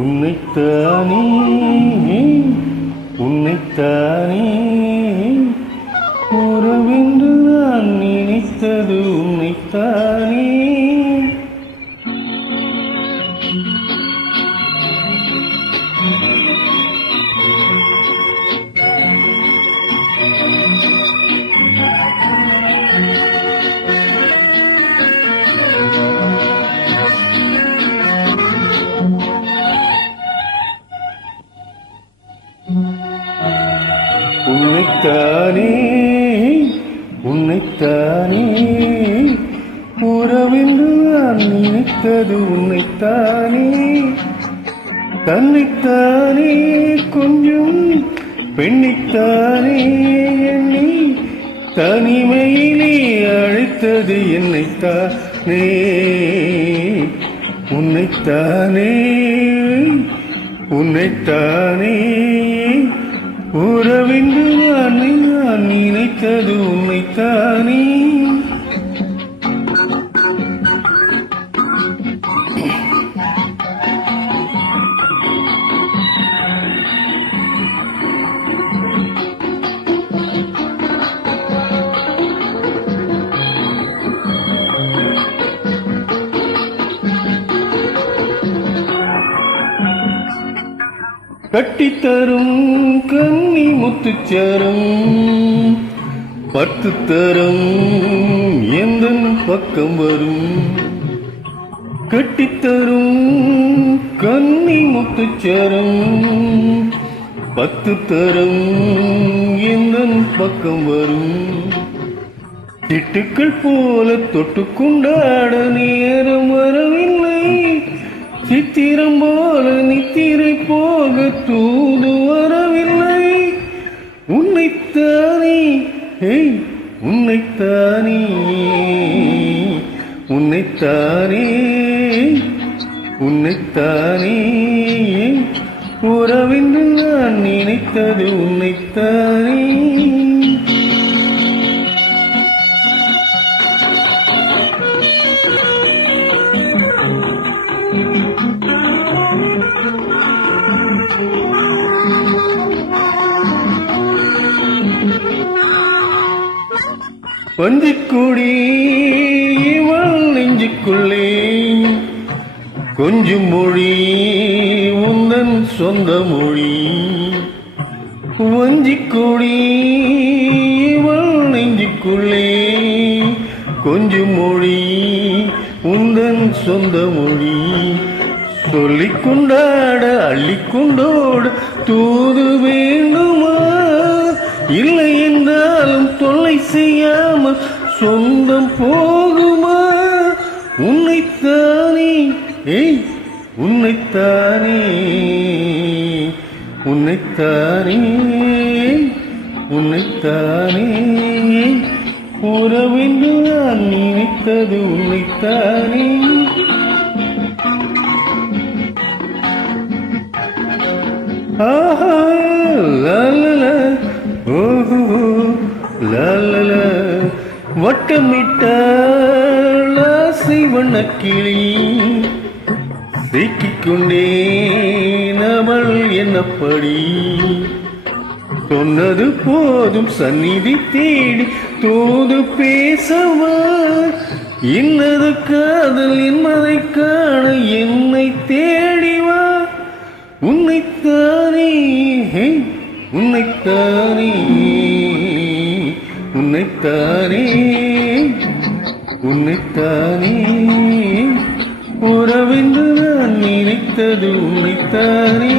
உன்னைத்தானே உன்னைத்தானே உறவென்று நான் நினைத்தது உன்னைத்தானே. உன்னைத்தானே உன்னைத்தானே உறவென்று நான் நினைத்தது உன்னைத்தானே. தன்னைத்தானே கொஞ்சம் பெண்ணைத்தானே எண்ணி தனிமையிலே அழைத்தது என்னைத்தானே. உன்னைத்தானே உன்னைத்தானே உறவென்று நான் நினைத்தது உன்னைத்தானே. கட்டித்தரும் கன்னி முத்துச்சரம் பத்து தரம் எந்த பக்கம் வரும். கட்டித்தரும் கன்னி முத்துச்சரம் பத்து தரம் எந்த பக்கம் வரும். திட்டுக்கள் போல தொட்டு கொண்டாட நேரம் வரவில்லை. சித்திரம் போல நித்திரை போக தூது வரவில்லை. உன்னைத்தானே உன்னைத்தானே உன்னைத்தானே உன்னைத்தானே உறவென்று நான் நினைத்தது உன்னைத்தானே. வஞ்சிக்கொடி இவள் நெஞ்சுக்குள்ளே கொஞ்சம் மொழி உந்தன் சொந்த மொழி. வஞ்சிக்கொடி இவள் நெஞ்சுக்குள்ளே கொஞ்சம் மொழி உந்தன் சொந்த மொழி. சொல்லிக் கொண்டாட அள்ளிக்கொண்டோட தூது வேண்டுமா? இல்லை என்றாலும் தொல்லை செய்யாமல் சொந்தம் போகுமா? உன்னைத்தானே உன்னைத்தானே உன்னைத்தானே உன்னைத்தானே உறவென்று நான் நினைத்தது உன்னைத்தானே. ஆஹா லாலலா ஓஹோ லாலல வட்டமிட்ட ஆசை வண்ணக்கிளி சிக்கிக்கொண்டே அவள் என்னப்படி. சொன்னது போதும் சந்நிதி தேடி தூது பேசவா? இன்னது காதல் என்பதை காண என்னை தேடிவா? உன்னைத்தானே உன்னைத்தானே உன்னைத்தானே உன்னைத்தானே உறவென்று நான் நினைத்தது உன்னைத்தானே.